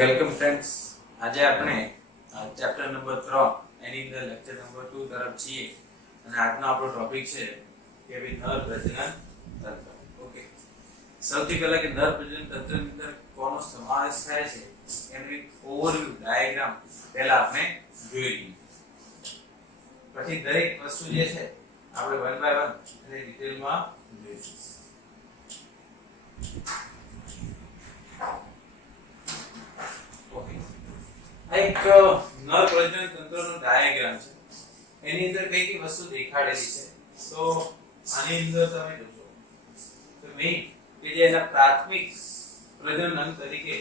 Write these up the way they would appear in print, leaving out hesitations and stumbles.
Welcome friends. આજે આપણે chapter number 3 એની અંદર લેક્ચર નંબર 2 તરફ છીએ અને આજનો આપણો ટોપિક છે કે ભાઈ નર પ્રજનન તંત્ર. ઓકે, સૌથી પહેલા કે નર પ્રજનન તંત્રની અંદર કોનો સમાવેશ થાય છે એનું એક ઓવરવ્યુ ડાયાગ્રામ પહેલા આપણે જોઈ લઈએ. પછી દરેક વસ્તુ જે છે આપણે વન બાય વન એટલે ડિટેલમાં જોઈશું. એક નર પ્રજનન તંત્રનો ડાયાગ્રામ છે. એની અંદર કઈ કઈ વસ્તુ દેખાડેલી છે તો આની અંદર તમે જોશો તો મેં કે જે એના પ્રાથમિક પ્રજનન અંગ તરીકે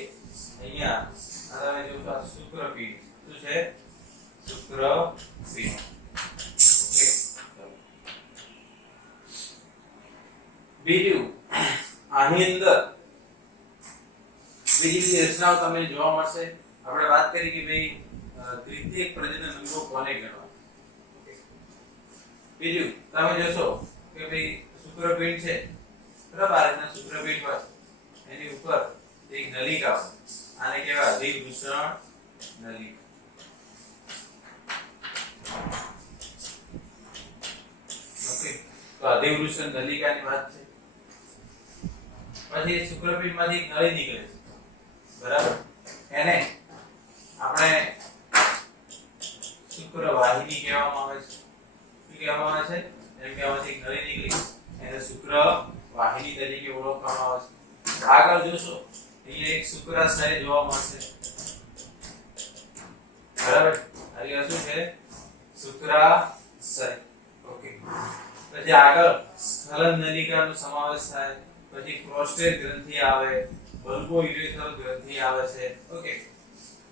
અહીંયા તમે જોશો આ શુક્રપીંડ. શું છે? શુક્રપીંડ. ઓકે, બીજું આની અંદર બીજી રચનાઓ તમને જોવા મળશે. આપણે વાત કરી કે ભાઈ દ્વિતીયક પ્રજનન અંગો કોને ગણવા. બીજું તમે જોશો કે ભાઈ શુક્રપીંડ છે, બરાબર? આ રીતના શુક્રપીંડ હોય, એની ઉપર એક નલિકા હોય, આને કહેવાય અધિવૃષણ નલિકા. ઓકે, તો અધિવૃષણ નલિકાની વાત છે. પછી શુક્રપીંડમાંથી એક નળી નીકળે છે, બરાબર? એને આપણે શુક્રવાહિની કહેવામાં આવે છે. શું કહેવામાં આવે છે? એમ કે આમાંથી એક નળી નીકળી એને શુક્રવાહિની તરીકે ઓળખવામાં આવે છે. આગળ જોશો અહીંયા એક શુક્રાશય જોવા મળશે, બરાબર? આ શું છે? શુક્રાશય. ઓકે, પછી આગળ સ્ખલન નલિકાનો સમાવેશ થાય. પછી પ્રોસ્ટેટ ગ્રંથિ આવે, બલ્બો યુરેથ્રલ ગ્રંથિ આવે છે. ઓકે,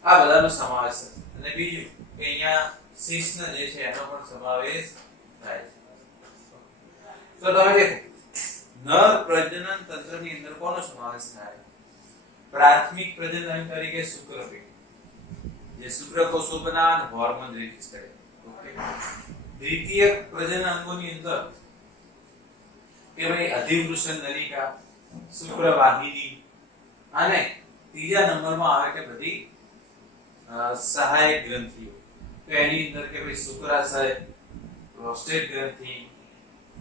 આ બધાનો સમાવેશ છે. અને બીજું કે અહીંયા શિશ્ન જે છે એનો પણ સમાવેશ થાય છે. તો તમે દેખો નર પ્રજનન તંત્રની અંદર કોનો સમાવેશ થાય? પ્રાથમિક પ્રજનન અંગ તરીકે શુક્રપીંડ, જે શુક્રકોષો બનાવે અને હોર્મોન રિલીઝ કરે. ઓકે, દ્વિતીયક પ્રજનન અંગોની અંદર કે ભાઈ અધિવૃષણ નલિકા, શુક્રવાહિની, અને ત્રીજા નંબરમાં આવે કે બધી સહાયક ગ્રંથિઓ. તો એની અંદર કે ભાઈ શુક્રાશય, પ્રોસ્ટેટ ગ્રંથિ,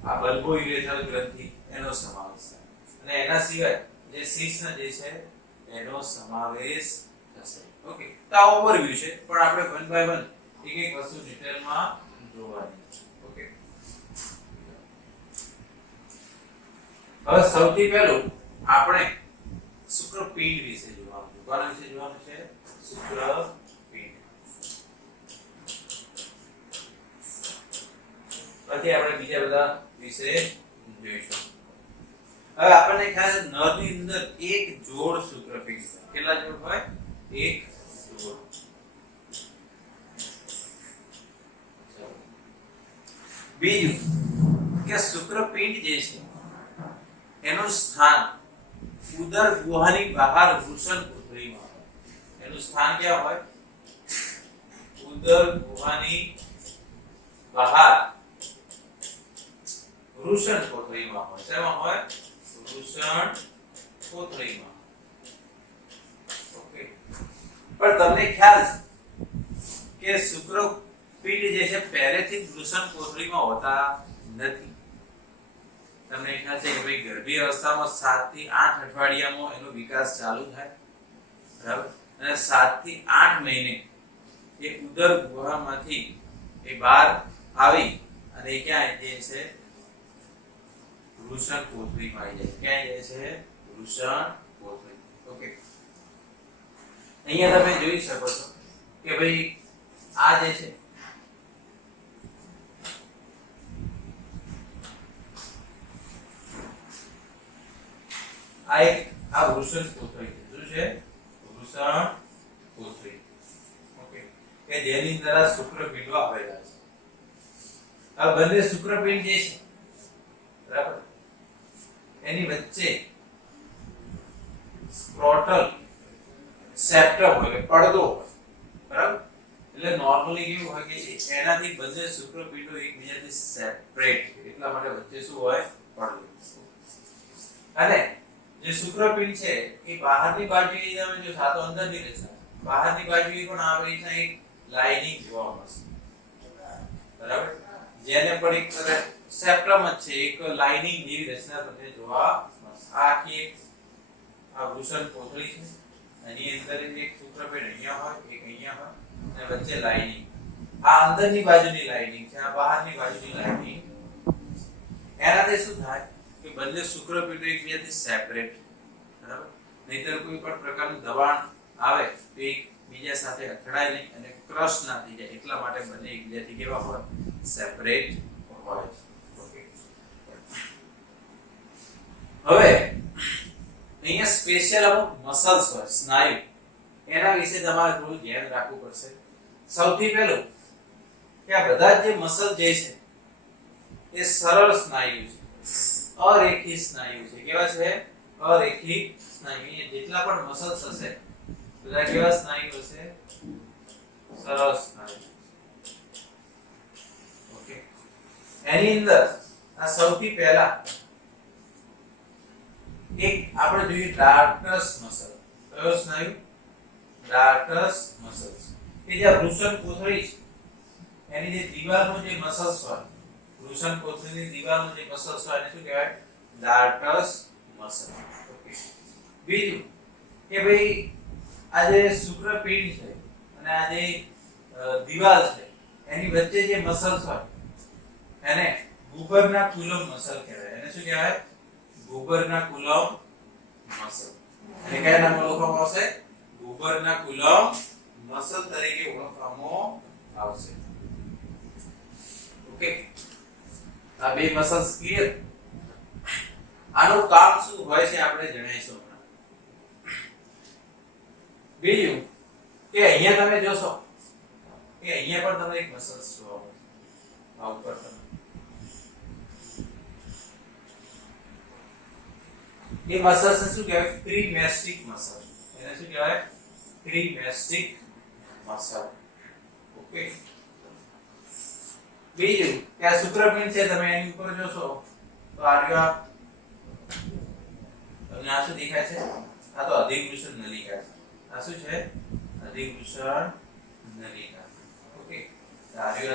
આ બલ્બો યુરેથ્રલ ગ્રંથિ એનો સમાવેશ થાય. અને એના સિવાય જે શિશ્ન જે છે એનો સમાવેશ થશે. ઓકે, તો આ ઓવરવ્યુ છે, પણ આપણે વન બાય વન એક એક વસ્તુ ડિટેલમાં જોવાની છે. ઓકે, હવે સૌથી પહેલું આપણે શુક્રપીંડ વિશે જોવાનું છે. કોના વિશે જોવાનું છે? શુક્રપીંડ. પછી આપણે બીજા બધા વિશે જોઈશું. હવે આપણને ખ્યાલ છે નરની અંદર એક જોડ શુક્રપીંડ હોય. કેટલા જોડ હોય? એક જોડ. બીજું કે શુક્રપીંડ જે છે એનું સ્થાન ઉદર ગુહાની બહાર વૃષણ કોથળીમાં હોય. એનું સ્થાન ક્યાં હોય? ઉદર ગુહાની બહાર વૃષણ કોથળીમાં હોય. શેમાં હોય? વૃષણ કોથળીમાં. ઓકે, પણ તમને ખ્યાલ છે કે શુક્રપીંડ જે છે પહેલેથી જ વૃષણ કોથળીમાં હોતા નથી. તમને ખ્યાલ છે કે ભાઈ ગર્ભીય અવસ્થામાં 7 થી 8 અઠવાડિયામાં એનો વિકાસ ચાલુ થાય, બરાબર? અને 7 થી 8 મહિને એ ઉદર ગુહામાંથી એ બહાર આવી અને ક્યાં જે છે વૃષણ કોથળીમાં આવી જાય. ક્યાં જાય છે? વૃષણ કોથળી. ઓકે, અહીંયા તમે જોઈ શકો છો કે ભાઈ આ જે છે આ વૃષણ કોથળી છે. શું છે? વૃષણ કોથળી. ઓકે, કે જેની અંદર આ શુક્રપીંડો આવેલા છે. આ બંને શુક્રપીંડ જે છે, બરાબર, એની વચ્ચે સ્ક્રોટલ સેપ્ટમ હોય, પડદો હોય, બરાબર? એટલે નોર્મલી કેવું હોય કે એનાથી બંને શુક્રપીંડો એકબીજાથી સેપરેટ, એટલા માટે વચ્ચે શું હોય? પડદો. અને જે શુક્રપીંડ છે એ બહારની બાજુએ તમે જો સાતો અંદરની રચના બહારની બાજુએ પણ આ રીતના એક લાઇનિંગ જોવા મળશે, બરાબર, જેને પણ એક સેપ્ટમ જ છે, એક લાઇનિંગ જેવી રચના તમને જોવા મળશે. આ આખી એક આ વૃષણ કોથળી છે, એની અંદર એક શુક્રપીંડ અહીંયા હોય, એક અહીંયા હોય અને વચ્ચે લાઇનિંગ. આ અંદરની બાજુની લાઇનિંગ છે, આ બહારની બાજુની લાઇનિંગ. એનાથી શું થાય કે બંને શુક્રપીંડો એકબીજાથી સેપરેટ, બરાબર, નહીતર કોઈ પણ પ્રકારનું દબાણ આવે તો એક બીજા સાથે અથડાય નહીં અને ક્રશ ના થઈ જાય, એટલા માટે બંને એકબીજાથી કેવા હોય, સેપરેટ હોય. ઓકે, હવે અહીંયા સ્પેશિયલ અમુક મસલ્સ હોય, સ્નાયુ, એના વિશે તમારે થોડું ધ્યાન રાખવું પડશે. સૌથી પહેલું કે આ બધા જે મસલ જે છે એ સરળ સ્નાયુ છે, અરેખીય સ્નાયુ છે. કેવા છે? અરેખીય સ્નાયુ. અહીંયા જેટલા પણ મસલ્સ હશે બધા કેવા સ્નાયુ હશે? સરળ સ્નાયુ. ઓકે, એની અંદર આ સૌથી પહેલા એક આપણે જોઈએ ડાર્ટસ મસલ. કયો સ્નાયુ? ડાર્ટસ મસલ. કે જે વૃષણ કોથળી છે એની જે દીવાલનો જે મસલ્સ હોય, વૃષણ કોથળીની દીવાલનો જે મસલ્સ હોય એને શું કહેવાય? ડાર્ટસ મસલ. ઓકે, બીજું કે ભાઈ આ જે શુક્રપીંડ છે અને આ જે દીવાલ છે એની વચ્ચે જે મસલ્સ હોય એને ગુબરના કુલમ મસલ કહેવાય. એને શું કહેવાય? ગુબરના કુલમ મસલ. અને કયા નામે ઓળખવામાં આવશે? ગુબરના કુલમ મસલ તરીકે ઓળખવામાં આવશે. ઓકે, આ બે મસલ્સ ક્લિયર. આનું કામ શું હોય છે આપણે જણાવીશું. બીજું કે અહીંયા તમે જોશો કે અહીંયા પણ તમને એક મસલ્સ જોવા મળશે. આ ઉપર તમે એ મસલ્સ ને શું કહેવાય? પ્રીમેસ્ટિક મસલ. એને શું કહેવાય? પ્રીમેસ્ટિક મસલ. ઓકે, બીજું કે આ શુક્રપીંડ છે, તમે એની ઉપર જોશો તો આ તમને આ શું દેખાય છે? આ તો અધિવૃષણ નલિકા છે. આ શું છે? અધિવૃષણ નલિકા. ઓકે, આ છે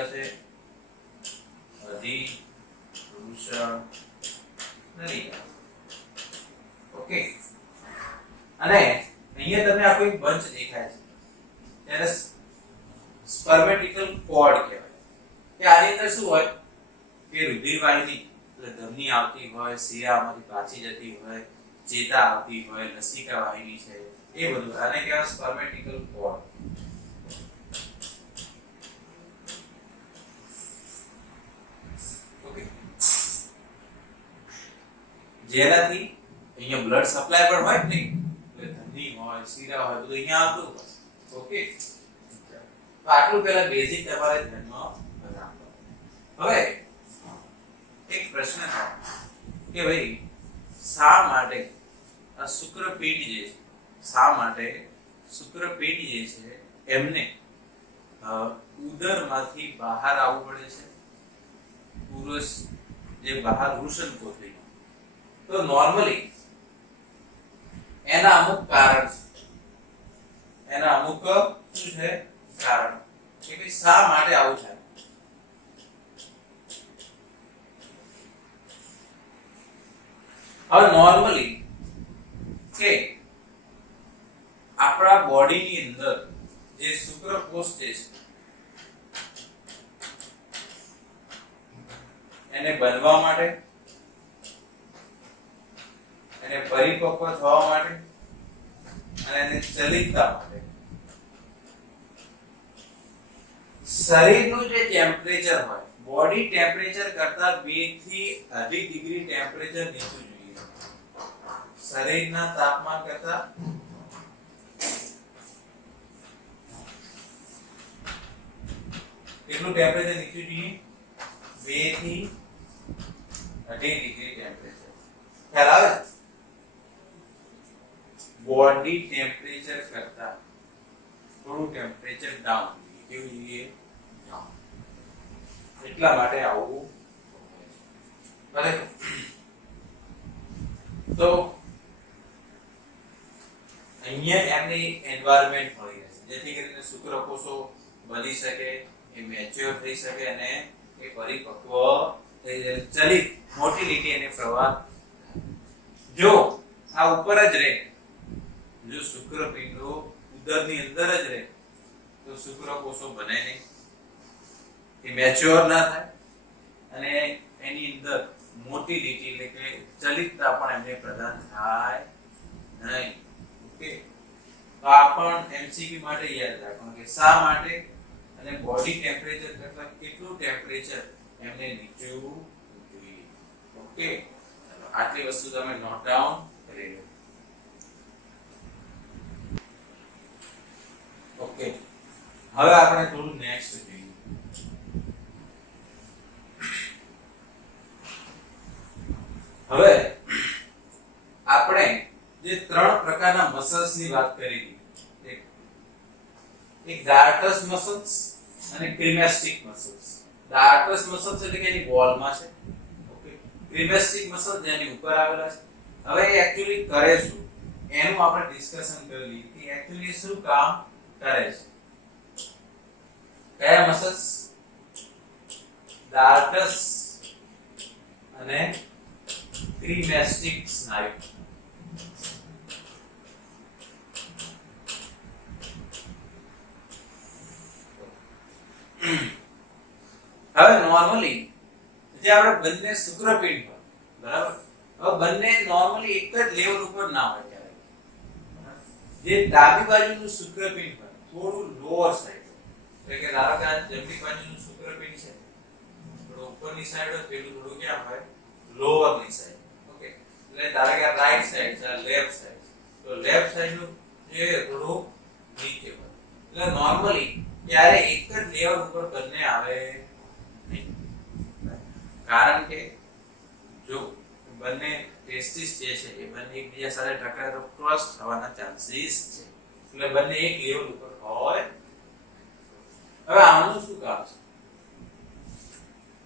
અધિવૃષણ નલિકા. ઓકે, અને અહીંયા તમને આ કોઈ બંચ દેખાય છે એને સ્પર્મેટિકલ કોર્ડ કહેવાય. કે આની અંદર શું હોય કે રુધિરવાહિની એટલે ધમની આવતી હોય, શિરામાંથી પાછી જતી હોય, ચેતા આવતી હોય, લસિકા વાહિની છે, એ બધું આને કહેવાય સ્પર્મેટિકલ કોર્ડ. ઓકે, જેનાથી અહીંયા બ્લડ સપ્લાય પણ હોય ને, એટલે ધમની હોય, શિરા હોય, બધું અહીંયા આવતું હોય. ઓકે, તો આટલું પહેલા બેઝિક તમારે ધ્યાનમાં રાખવાનું. હવે એક પ્રશ્ન થાય કે ભાઈ શા માટે આ શુક્રપીંડ જે છે, શા માટે શુક્રપીંડ જે છે એમને ઉદરમાંથી બહાર આવવું પડે છે, પુરુષ જે બહાર વૃષણ કોથળી? તો નોર્મલી એના અમુક કારણ છે. એના અમુક શું છે? કારણ કે ભાઈ શા માટે આવું થાય. હવે નોર્મલી કે આપણા બોડીની અંદર જે શુક્રકોષ છે એને બનવા માટે, એને પરિપક્વ થવા માટે અને એને ચલિતતા માટે શરીરનું જે ટેમ્પરેચર હોય, બોડી ટેમ્પરેચર કરતા 2 થી અઢી ડિગ્રી ટેમ્પરેચર નીચું જોઈએ. શરીરના તાપમાન કરતા કેટલું ટેમ્પરેચર નીચું જોઈએ? 2 થી અઢી ડિગ્રી ટેમ્પરેચર. ખ્યાલ આવે? બોડી ટેમ્પરેચર કરતા થોડું ટેમ્પરેચર ડાઉન. કેવું જોઈએ? ડાઉન. એટલા માટે આવું બરાબર. તો અહીંયા એમની એન્વાયરમેન્ટ મળી રહે છે જેથી કરીને શુક્રકોષો બની શકે, એ મેચ્યોર થઈ શકે અને એ પરિપક્વ થઈ જાય, ચલિત મોટિલિટી અને પ્રવાહ. જો આ ઉપર જ રહે, જો શુક્રપિંડો ઉદરની અંદર જ રહે તો શુક્રકોષો બને નહીં, એ મેચ્યોર ના થાય અને એની અંદર મોટિલિટી એટલે કે ચલિતતા પણ એમને પ્રદાન થાય નહીં. ઓકે, તો આ પણ એમસીક્યુ માટે યાદ રાખવાનું કે શા માટે અને બોડી ટેમ્પરેચર કરતા કેટલું ટેમ્પરેચર એમને નીચું જોઈએ. ઓકે, ચાલો આટલી વસ્તુ તમે નોટ ડાઉન કરી લો. ઓકે, હવે આપણે થોડું નેક્સ્ટ જોઈએ. હવે આપણે જે ત્રણ પ્રકારના મસલ્સ ની વાત કરી એક ડાર્ટસ મસલ્સ અને ક્રિમેસ્ટિક મસલ્સ. ડાર્ટસ મસલ્સ એટલે કે એની વોલમાં છે. ઓકે, ક્રિમેસ્ટિક મસલ્સ જેની ઉપર આવેલા છે. હવે એ એક્ચ્યુઅલી કરે શું એનું આપણે ડિસ્કશન કરી લઈએ કે એક્ચ્યુઅલી શું કામ કરે છે. કયા મસલ્સ? ડાર્ટસ અને ક્રિમેસ્ટિક સ્નાયુ. હવે નોર્મલી જે આપણે બંને શુક્રપિંડ પર, બરાબર, હવે બંને નોર્મલી એક જ લેવલ ઉપર ના હોય ત્યારે. જે ડાબી બાજુનું શુક્રપિંડ પર થોડું લોઅર સાઈડ, એટલે કે ધારો કે આ જમણી બાજુનું શુક્રપિંડ છે થોડું ઉપરની સાઈડ હોય, પેલું થોડું ક્યાં હોય? લોઅર ની સાઈડ. ઓકે, એટલે ધારો કે રાઈટ સાઈડ છે, લેફ્ટ સાઈડ, તો લેફ્ટ સાઈડ નું જે થોડું નીચે હોય. એટલે નોર્મલી ત્યારે એક જ લેવલ ઉપર બંને આવે નહીં. કારણ કે જો બંને ટેસ્ટિસ જે છે એ બંને એકબીજા સાથે ટકરાય તો ક્રશ થવાના ચાન્સીસ છે, એટલે બંને એક લેવલ ઉપર હોય. હવે આનું શું કામ છે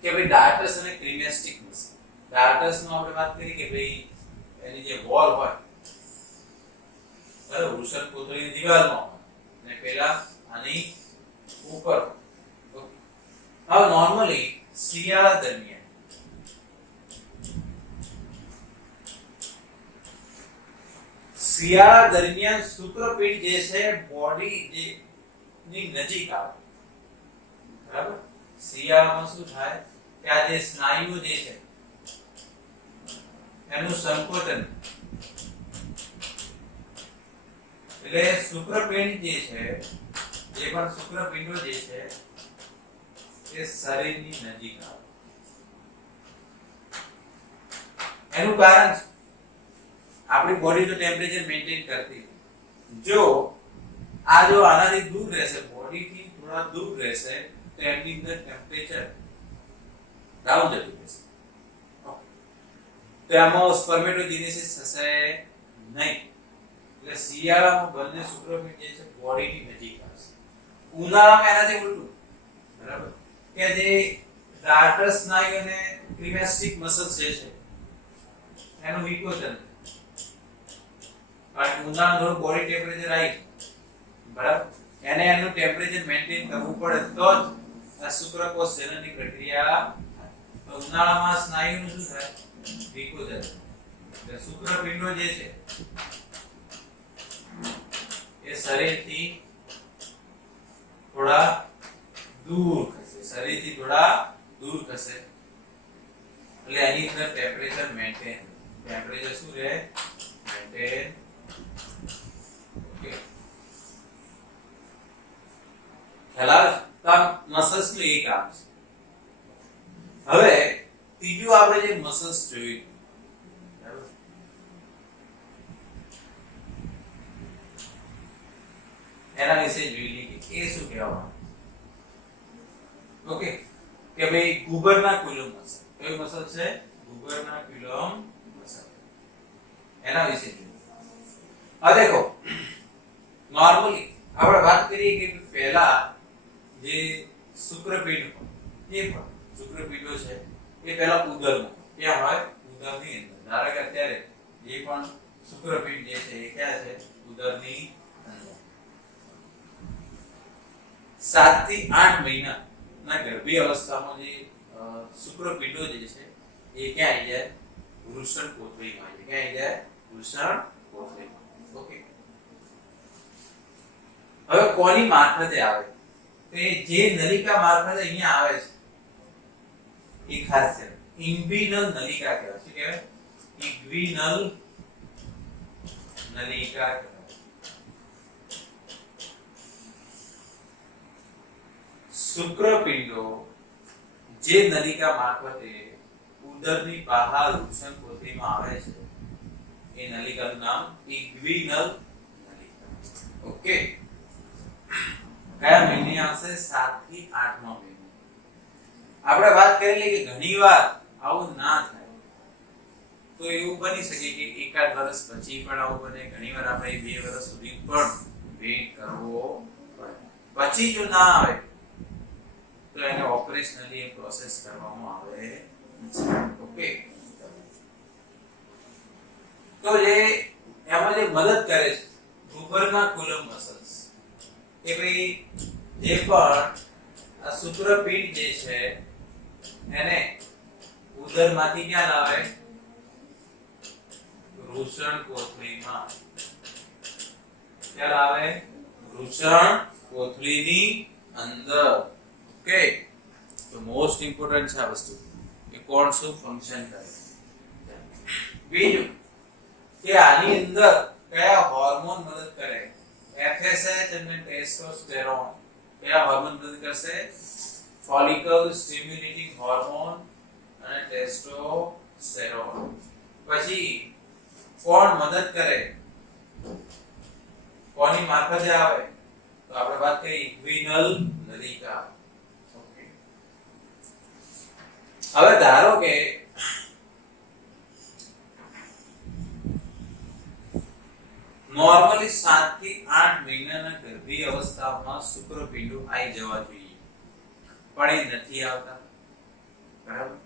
કે ભાઈ ડાર્ટસ અને ક્રિમેસ્ટિક મસલ. ડાર્ટસ નો આપણે વાત કરી કે ભાઈ એની જે વોલ હોય, બરાબર, વૃષણ કોથળીની દીવાલમાં હોય અને પેલા આની ઉપર. હવે નોર્મલી શિયાળા દરમિયાન શુક્રપિંડ જે છે બોડી જે ની નજીક આવે, બરાબર. શિયાળામાં શું થાય કે આ જે સ્નાયુઓ જે છે એનું સંકોચન, એટલે શુક્રપિંડ જે છે, જે પણ શુક્રપિંડો જે છે એ શરીરની નજીક આવે. એનું કારણ આપણી બોડી નું ટેમ્પરેચર મેન્ટેન કરતી. જો આનાથી દૂર રહેશે, બોડી થી થોડા દૂર રહેશે તો એમની અંદર ટેમ્પરેચર ડાઉન જતું રહેશે. તો આમાં સ્પર્મેટોજેનેસિસ થશે નહીં. એટલે શિયાળામાં બંને શુક્રપિંડ જે છે બોડીની નજીક આવશે. ઉનાળામાં એનાથી ઉલટું, બરાબર, કે જે ડાર્ટસ સ્નાયુ અને ક્રિમેસ્ટિક મસલ્સ જે છે એનું વિકોચન, કારણ કે ઉનાળામાં થોડું બોડી ટેમ્પરેચર આવી, બરાબર, એને એનું ટેમ્પરેચર મેન્ટેન કરવું પડે તો જ આ શુક્રકોષ જનનની પ્રક્રિયા. તો ઉનાળામાં સ્નાયુનું શું થાય? વિકોચન. એટલે શુક્રપિંડો જે છે એ શરીરથી થોડા દૂર થશે, એટલે એની અંદર ટેમ્પરેચર મેન્ટેન. ટેમ્પરેચર શું રહે? મેન્ટેન. ઓકે, ખ્યાલ મસલ્સ નું એ કામ છે. હવે ત્રીજું આપણે જે મસલ્સ જોયું, બરાબર, એના વિશે જોઈ લઈએ કે એ શું કહેવા. ઓકે, કે ભાઈ ગુબર્નાક્યુલમ મસલ. કયું મસલ છે? ગુબર્નાક્યુલમ મસલ. એના વિશે જોઈએ. આ દેખો, નોર્મલી આપણે વાત કરીએ કે પહેલા જે શુક્રપિંડ શુક્રપિંડો છે એ પહેલા ઉદરમાં, ક્યાં હોય? ઉદરની અંદર. ધારો કે અત્યારે જે પણ શુક્રપિંડ જે છે એ ક્યાં છે? ઉદરની અંદર 7 થી 8 મહિનાના ગર્ભીય અવસ્થામાં જે શુક્રપિંડો જે છે એ ક્યાં આવી જાય? વૃષણ કોથળીમાં આવી જાય. ક્યાં આવી જાય? વૃષણ કોથળીમાં. ઓકે. હવે કોની મારફતે આવે? તો જે નલિકા મારફતે અહીંયા આવે છે એ ખાસ છે ઇન્વિનલ નલિકા કહેવાય. શું કહેવાય? ઇન્વિનલ નલિકા કહેવાય. શુક્રપિંડો જે નલિકા મારફતે ઉદરની બહાર વૃષણ કોથળીમાં આવે છે એ નલિકાનું નામ ઇન્વિનલ નલિકા. ઓકે. કયા મહિને આવશે? 7 થી 8 મા મહિને. આપણે વાત કરેલી કે ઘણીવાર આવું ના થાય તો એવું બની શકે કે એકાદ વર્ષ પછી પણ આવું બને. ઘણીવાર આપણે 2 વર્ષ સુધી પણ વેઇટ કરવો પડે. પછી જો ના આવે તો એને ઓપરેશનલી એ પ્રોસેસ કરવામાં આવે. ઓકે. તો જે એમાં જે મદદ કરે છે ટ્યુબરક્યુલમ મસલ્સ કે ભાઈ જે પણ આ શુક્રપિંડ જે છે એને ઉદરમાંથી ક્યાં લાવે? વૃષણ કોથળીમાં. ક્યાં લાવે? વૃષણ કોથળીની અંદર. ઓકે. તો મોસ્ટ ઇમ્પોર્ટન્ટ છે આ વસ્તુ કે કોણ શું ફંક્શન કરે. બીજું કે આની અંદર કયા હોર્મોન મદદ કરે? FSH અને ટેસ્ટોસ્ટેરોન. કયા હોર્મોન મદદ કરશે? ફોલિકલ સ્ટિમ્યુલેટિંગ હોર્મોન અને ટેસ્ટોસ્ટેરોન. પછી કોણ મદદ કરે? કોની મારફતે આવે? તો આપણે વાત કરી ઇન્વિનલ નલિકા. ઓકે. હવે ધારો કે નોર્મલી 7 થી 8 મહિનાના ગર્ભીય અવસ્થામાં શુક્રપિંડો આવી જવા જોઈએ પણ એ નથી આવતા. બરાબર.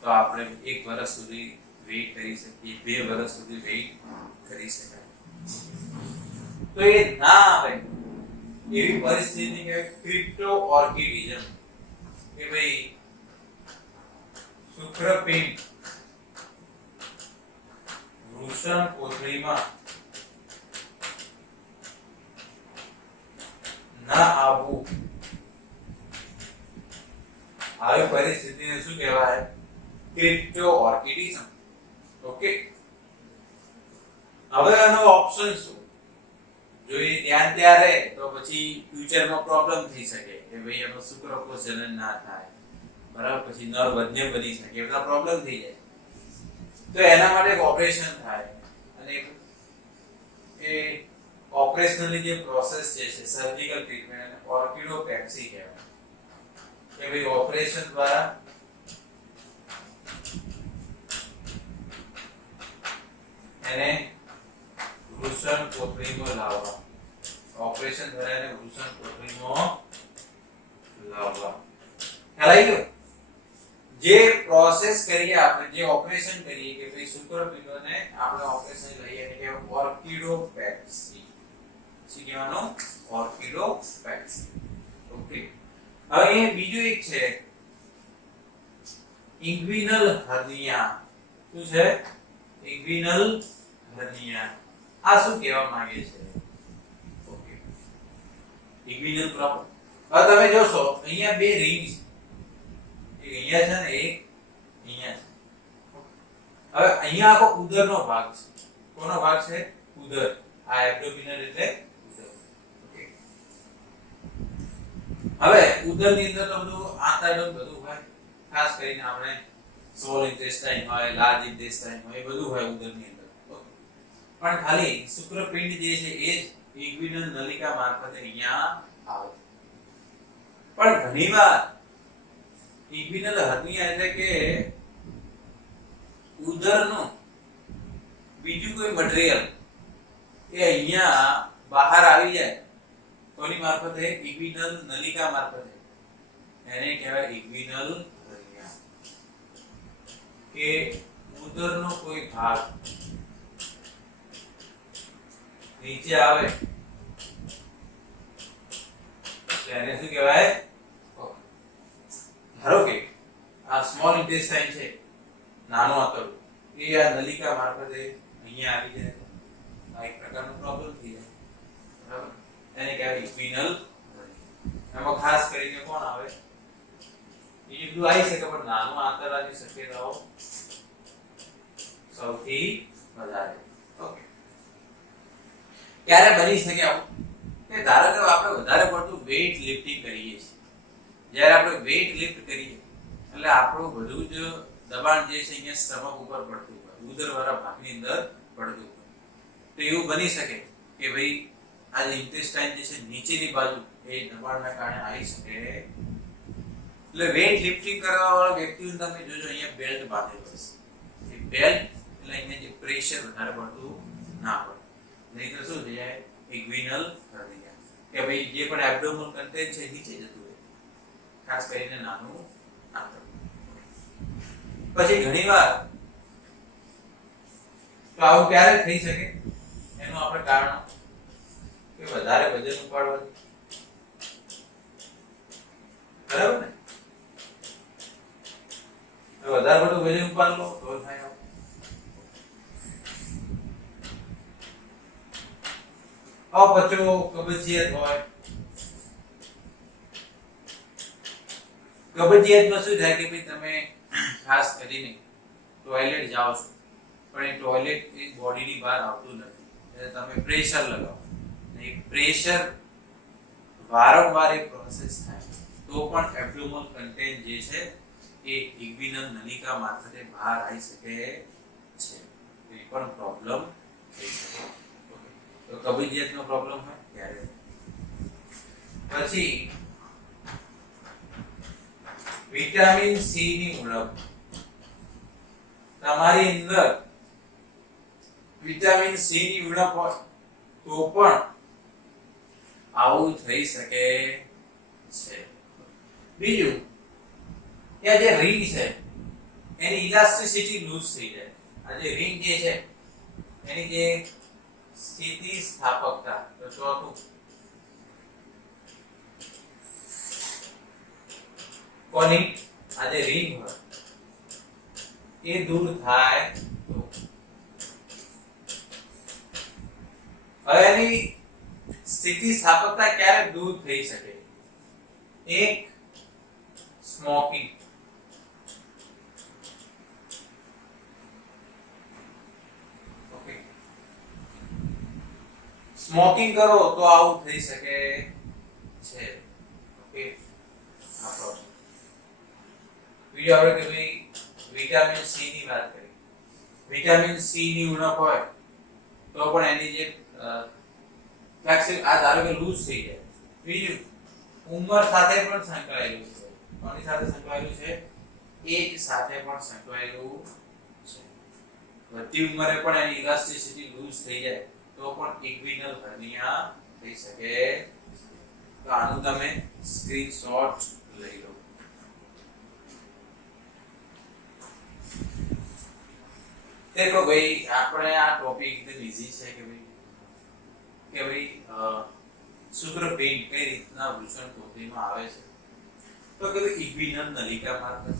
તો આપણે 1 વર્ષ સુધી વેઇટ કરી શકીએ, 2 વર્ષ સુધી વેઇટ કરી શકાય. તો એ ના આવે એવી પરિસ્થિતિ કે ક્રિપ્ટો ઓર્કિડિઝમ કે ભાઈ શુક્રપિંડ વૃષણ કોથળીમાં ના આવવું, આવી પરિસ્થિતિને શું કહેવાય? ક્રિપ્ટો ઓર્કિડિઝમ. ઓકે. હવે આનો ઓપ્શન શું? જો એ ત્યાં રહે તો પછી ફ્યુચરમાં પ્રોબ્લેમ થઈ શકે કે ભાઈ એનો શુક્રકોષ જનન ના થાય. બરાબર. પછી નર વધ્ય બની શકે. બધા પ્રોબ્લેમ થઈ જાય. તો એના માટે એક ઓપરેશન થાય અને એ ઓપરેશનલી જે પ્રોસેસ છે સર્જિકલ ટ્રીટમેન્ટ અને ઓર્કિડોપેક્સી કહેવાય. કે ભાઈ ઓપરેશન દ્વારા એને વૃષણ કોથળીમાં લાવવા. ઓપરેશન દ્વારા એને વૃષણ કોથળીમાં લાવવા. ખ્યાલ આવી ગયો? જે પ્રોસેસ કરીએ આપણે, જે ઓપરેશન કરીએ કે ભાઈ શુક્રપિંડોને આપણે ઓપરેશન લઈએ એટલે કે ઓર્કિડોપેક્સી. શું કહેવાનું? ઓર્કિડોપેક્સી. ઓકે. હવે બીજું એક છે ઇન્ગ્વિનલ હર્નિયા. શું છે? ઇન્ગ્વિનલ હર્નિયા. આ શું કહેવા માંગે છે? ઓકે. ઇન્ગ્વિનલ પ્રોબ્લેમ. હવે તમે જોશો અહીંયા 2 રિંગ છે. એક અહીંયા છે ને એક અહીંયા છે. હવે અહીંયા આખો ઉદરનો ભાગ છે. કોનો ભાગ છે? ઉદર. આ એબ્ડોમિનલ એટલે ઉદર. ઓકે. હવે ઉદરની અંદર તો બધું આંતરડું બધું હોય. ખાસ કરીને આપણે સ્મોલ ઇન્ટેસ્ટાઇન હોય, લાર્જ ઇન્ટેસ્ટાઇન હોય, એ બધું હોય ઉદરની અંદર. ઓકે. પણ ખાલી શુક્રપિંડ જે છે એ જ ઇન્ગ્વિનલ નલિકા મારફતે અહીંયા આવે. પણ ઘણીવાર ઇન્ગ્વિનલ હર્નિયા એટલે કે ઉદરનું બીજું કોઈ મટીરીયલ એ અહીંયા બહાર આવી જાય. કોની મારફતે? ઇન્ગ્વિનલ નલિકા મારફતે. એને કહેવાય ઇન્ગ્વિનલ હર્નિયા. કે ઉદરનો કોઈ ભાગ નીચે આવે તેને શું કહેવાય? ધારો કે આ સ્મોલ ઇન્ટેસ્ટાઇન છે, નાનું આંતરડું, એ આ નલિકા મારફતે અહીંયા આવી જાય, આ એક પ્રકારનો પ્રોબ્લેમ થઈ જાય, બરાબર? એને કહેવાય ઇક્વિનલ. એમાં ખાસ કરીને કોણ આવે? બીજું બધું આવી શકે, પણ નાનું આંતરડાની શક્યતાઓ સૌથી વધારે. ઓકે, ક્યારે બની શકે આવું? કે ધારો કે આપણે વધારે પડતું વેઇટ લિફ્ટિંગ કરીએ છીએ. જ્યારે આપણે વેઇટ લિફ્ટ કરીએ એટલે આપણું બધું જ દબાણ જે છે અહીંયા સ્ટમક ઉપર પડતું હોય, ઉદરવાળા ભાગની અંદર પડતું હોય. તો એવું બની શકે કે ભાઈ આ જે ઇન્ટેસ્ટાઇન જે છે નીચેની બાજુ એ દબાણના કારણે આવી શકે. એટલે વેઇટ લિફ્ટિંગ કરવા વાળા વ્યક્તિઓને તમે જોજો અહીંયા બેલ્ટ બાંધેલો હશે. એ બેલ્ટ એટલે અહીંયા જે પ્રેશર વધારે પડતું ના પડે, નહીં તો શું થઈ જાય? ઇક્વિનલ થઈ જાય કે ભાઈ જે પણ એબ્ડોમિનલ કન્ટેન્ટ છે નીચે જતું રહે, ખાસ કરીને નાનું આંતરડું. પછી ઘણીવાર તો આવું ક્યારે થઈ શકે? એનું આપણે કારણ કે વધારે વજન ઉપાડવાથી, બરાબર ને? વધારે પડતું વજન ઉપાડ લો તો થાય. અપચો, કબજિયાત હોય. કબજિયાતમાં શું થાય કે ભાઈ તમે ખાસ કરીને ટોયલેટ જાઓ છો, પણ એ ટોયલેટ એ બોડીની બહાર આવતું નથી, એટલે તમે પ્રેશર લગાવો, એ પ્રેશર વારંવાર એ પ્રોસેસ થાય તો પણ એબ્ડોમિનલ કન્ટેન્ટ જે છે એ ઇક્વિનલ નલિકા મારફતે બહાર આવી શકે છે. એ પણ પ્રોબ્લેમ થઈ શકે. તો કબજિયાતનો પ્રોબ્લેમ હોય ત્યારે. પછી વિટામિન સી ની ઉણપ. તમારી અંદર વિટામિન સી ની ઉણપ હોય તો પણ આવું થઈ શકે છે. બીજું કે જે રિંગ છે એની ઇલાસ્ટિસિટી લૂઝ થઈ જાય. આ જે રિંગ જે છે એની જે સ્થિતિ સ્થાપકતા, તો ચોથું કોની? આ જે રિંગ હોય એ દૂર થાય તો. હવે એની સ્થિતિ સ્થાપકતા ક્યારે દૂર થઈ શકે? એક, સ્મોકિંગ. ઓકે, સ્મોકિંગ કરો તો આવું થઈ શકે છે. ઓકે, આ પ્રોબ્લેમ. બીજો આપણે કે ભાઈ વિટામિન સી ની વાત કરી. વિટામિન સી ની ઉણપ હોય તો પણ એની જે ફ્લેક્સિબલ આ ધારો કે લૂઝ થઈ જાય. બીજું ઉંમર સાથે પણ સંકળાયેલું છે. કોની સાથે સંકળાયેલું છે? એજ સાથે પણ સંકળાયેલું છે. વધતી ઉંમરે પણ એની ઇલાસ્ટિસિટી લૂઝ થઈ જાય તો પણ ઇક્વિનલ હર્નિયા થઈ શકે. તો આનું તમે સ્ક્રીનશોટ લઈ લો. देखो भाई આપણે આ ટોપિક એકદમ ઈઝી છે કે ભાઈ શુક્રપિંડ કઈ રીતના વૃષણ કોથળીમાં આવે છે. તો કે ઇક્વિનલ નલિકા મારફતે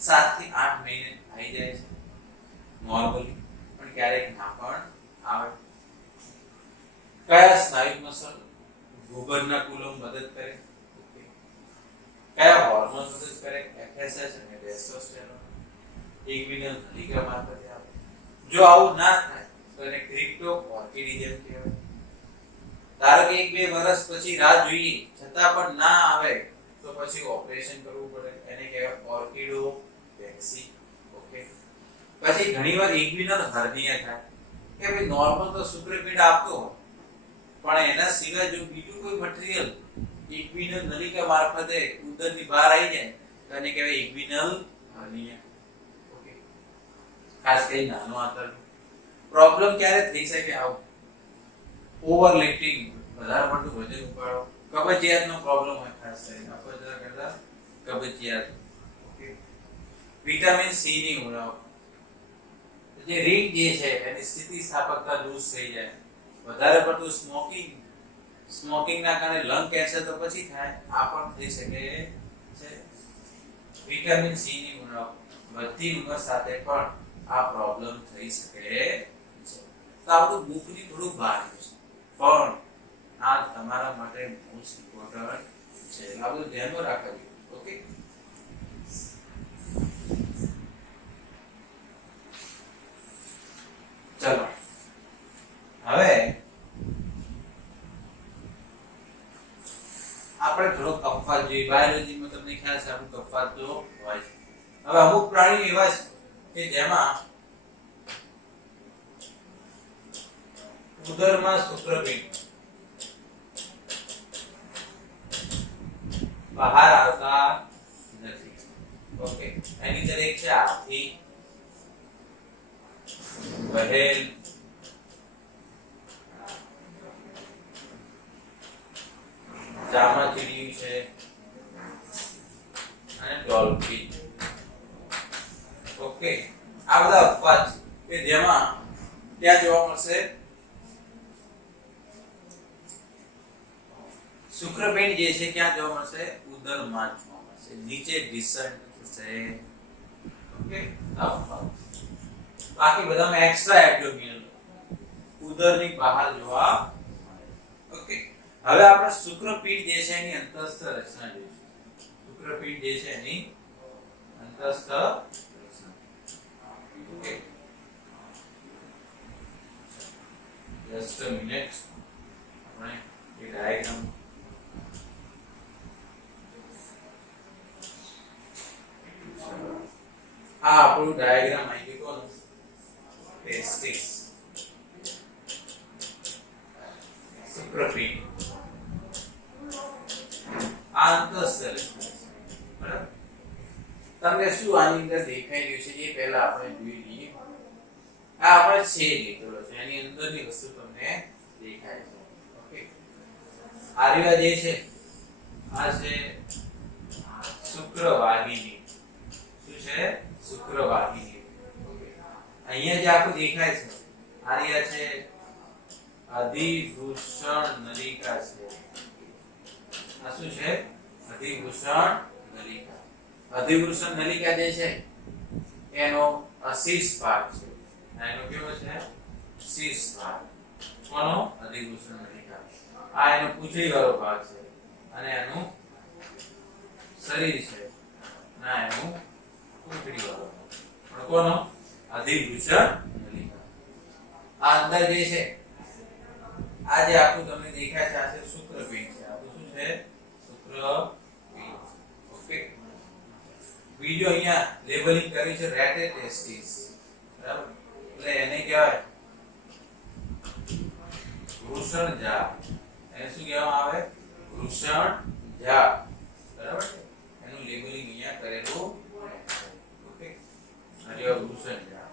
7 થી 8 મહિને આવી જાય છે નોર્મલી, પણ ક્યારેક ના પણ આવે. કયા સ્નાયુ મસલ ભૂગર્ભના કુલમ મદદ કરે? કયા હોર્મોન મદદ કરે? એફએસએચ અને ટેસ્ટોસ્ટેરોન ઇક્વિનલ નલિકા મારફતે આવે. જો આવું ના થાય તો એને ક્રિપ્ટોકોર્ટિડિયમ કહેવાય. ધારો કે 1-2 વર્ષ પછી રાહ જોઈએ છતાં પણ ના આવે તો પછી ઓપરેશન કરવું પડે, એને કહેવાય ઓર્કિડોપ્લેક્સી. ઓકે, પછી ઘણીવાર ઇક્વિનલ હર્નિયા થાય કે ભાઈ નોર્મલ તો શુક્રપિંડ આપતો હોય પણ એના સિવાય જો બીજું કોઈ મટીરીયલ ઇક્વિનલ નલિકા મારફતે ઉદરની બહાર આવી જાય તો એને કહેવાય ઇક્વિનલ હર્નિયા. ખાસ કરીને નાનો આંતરડું. પ્રોબ્લેમ ક્યારે થઈ શકે? આવું ઓવર લિફ્ટિંગ, વધારે પડતું વજન ઉપાડો, કબજિયાતનો પ્રોબ્લેમ હોય, ખાસ કરીને અપચા કરતા કબજિયાત. ઓકે, વિટામિન સી ની ઉણપ. જે રિંગ જે છે એની સ્થિતિસ્થાપકતા લૂઝ થઈ જાય, વધારે પડતું સ્મોકિંગ ના કારણે લંગ કેન્સર તો પછી થાય, આ પણ થઈ શકે છે. વિટામિન સી ની ઉણપ વધતી ઉંમર સાથે પણ આ પ્રોબ્લેમ થઈ શકે છે. તો આ બધું બુકની થોડું બહાર છે, પણ આ તમારા માટે મોસ્ટ ઇમ્પોર્ટન્ટ છે. આ બધું ધ્યાનમાં રાખવું. ઓકે, ચલો હવે આપણે થોડો કફાત જોઈએ. બાયોલોજીમાં તમને ખ્યાલ છે આપણું કફાત તો હોય છે. હવે અમુક પ્રાણીઓ એવા છે કે જેમાં ઉદરમાં શુક્રપિંડ બહાર આવતા નથી. ઓકે, એની અંદર એક છે હાથી, વહેલ, ચામાચીડિયું છે અને ડોલ્ફિન. ઓકે, આ બધા અપવાદ કે જેમાં ક્યાં જોવા મળશે? શુક્રપિંડ જે છે ક્યાં જોવા મળશે? ઉદરમાં જોવા મળશે, નીચે ડિસેન્ટ થશે. ઓકે, બાકી બધામાં એક્સ્ટ્રા એબ્ડોમિનલ ઉદરની બહાર જોવા મળે. ઓકે, હવે આપણે શુક્રપિંડ જે છે એની અંતસ્થ રચના જોઈશું. શુક્રપિંડ જે છે એની અંતસ્થ રચના. ઓકે, જસ્ટ અ મિનિટ, આપણે એ ડાયાગ્રામ આ આપણું ડાયાગ્રામ આવી ગયું. કોનું? ટેસ્ટિસ, શુક્રપિંડ, આ અંતસ્થ રચના. બરાબર, તમને શું આની અંદર દેખાઈ રહ્યું છે એ પહેલા આપણે જોઈ લઈએ. આ આપણે છેદ લીધેલો છે, એની અંદરની વસ્તુ તમને દેખાય છે. ઓકે, આ રીવા જે છે આ છે શુક્રવાહિની. શું છે? શુક્રવાહિની. ઓકે, અહીંયા જે આખું દેખાય છે આ રીવા છે અધિવૃષણ નલિકા છે. આ શું છે? અધિવૃષણ નલિકા. અધિવૃષણ નલિકા જે છે એનો શીર્ષ ભાગ છે. એનો કેવો છે? શીર્ષ ભાગ. કોનો? અધિવૃષણ નલિકા. આ એનો પૂંછડી વાળો ભાગ છે અને એનું શરીર છે ના એનું પૂંછડી વાળો ભાગ. પણ કોનો? અધિવૃષણ નલિકા. આ અંદર જે છે આ જે આખું તમને દેખાય છે આ છે શુક્રપિંડ છે. આપણું શું છે? શુક્રપિંડ. ઓકે, બીજો અહીંયા લેબલિંગ કર્યું છે રેટે ટેસ્ટિસ. બરાબર, એટલે એને કહેવાય વૃષણજા. એને શું કહેવામાં આવે? વૃષણજા. બરાબર, એનું લેબલિંગ અહીંયા કરેલું. ઓકે, આ વૃષણજા.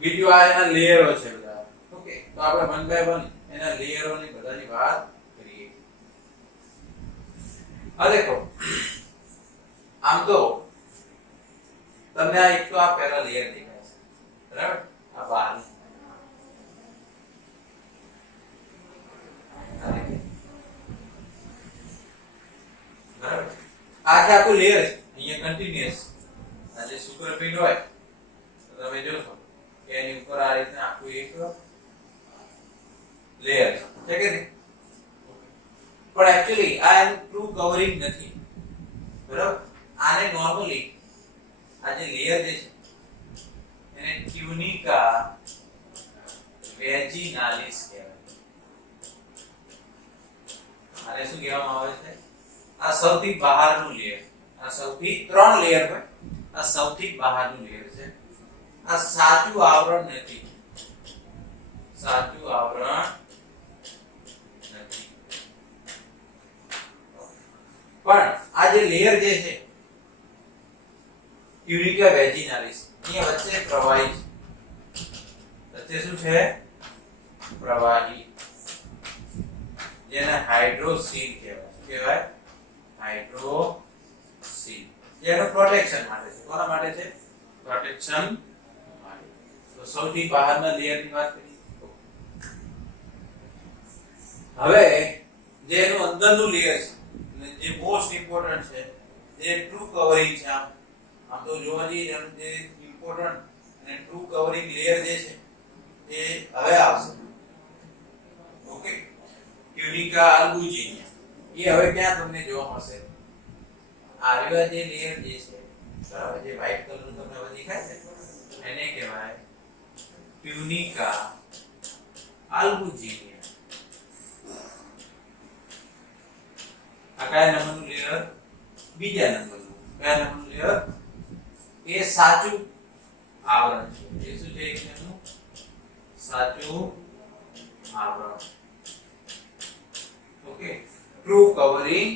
બીજું આ એના લેયરો છે બધા. ઓકે, તો આપણે વન બાય વન એના લેયરોની બધાની વાત કરીએ. આ દેખો, આમ તો તમને આ એક તો આ પહેલા લેયર દેખાય છે. બરાબર, આ બહાર બરાબર, આ જે આખું લેયર છે અહીંયા કન્ટિન્યુઅસ. આ જે શુક્રપિંડ હોય તો તમે જોશો કે એની ઉપર આ રીતના આખું એક લેયર છે કે નહીં? પણ એક્ચ્યુઅલી આ એનું ટ્રુ કવરિંગ નથી. બરાબર, આને નોર્મલી આ જે લેયર જે છે એને ટ્યુનિકા વેજિનાલિસ કહેવાય. આને શું કહેવામાં આવે છે? આ સૌથી બહારનું લેયર. આ સૌથી 3 લેયર હોય, આ સૌથી બહારનું લેયર છે. આ સાચું આવરણ નથી. સાચું આવરણ નથી. પણ આ જે લેયર જે છે ટ્યુનિકા વેજિનાલિસ, અહીંયા વચ્ચે પ્રવાહી છે. વચ્ચે શું છે? પ્રવાહી, જેને હાઇડ્રોસીલ કહેવાય. શું કહેવાય? હાઇડ્રોસીલ. જેનો પ્રોટેક્શન માટે છે. કોના માટે છે? પ્રોટેક્શન માટે. તો સૌથી બહારના લેયરની વાત કરીએ. હવે જે એનું અંદરનું લેયર છે જે મોસ્ટ ઇમ્પોર્ટન્ટ છે, જે ટ્રુ કવરિંગ છે, આમ તો જોવા જઈએ જે ઇમ્પોર્ટન્ટ અને ટ્રુ કવરિંગ લેયર જે છે એ હવે આવશે. ઓકે, ટ્યુનિકા આલ્બુજિનિયા એ હવે ક્યાં તમને જોવા મળશે? આ રહ્યા જે લેયર જે છે, બરાબર, જે વ્હાઇટ કલરનું તમને હવે દેખાય છે એને કહેવાય ટ્યુનિકા આલ્બુજિનિયા. આ કયા નંબરનું લેયર? બીજા નંબરનું. કયા નંબરનું લેયર? એ સાચું આવરણ છે. એ શું છે? એનું સાચું આવરણ. ઓકે, ટ્રુ કવરિંગ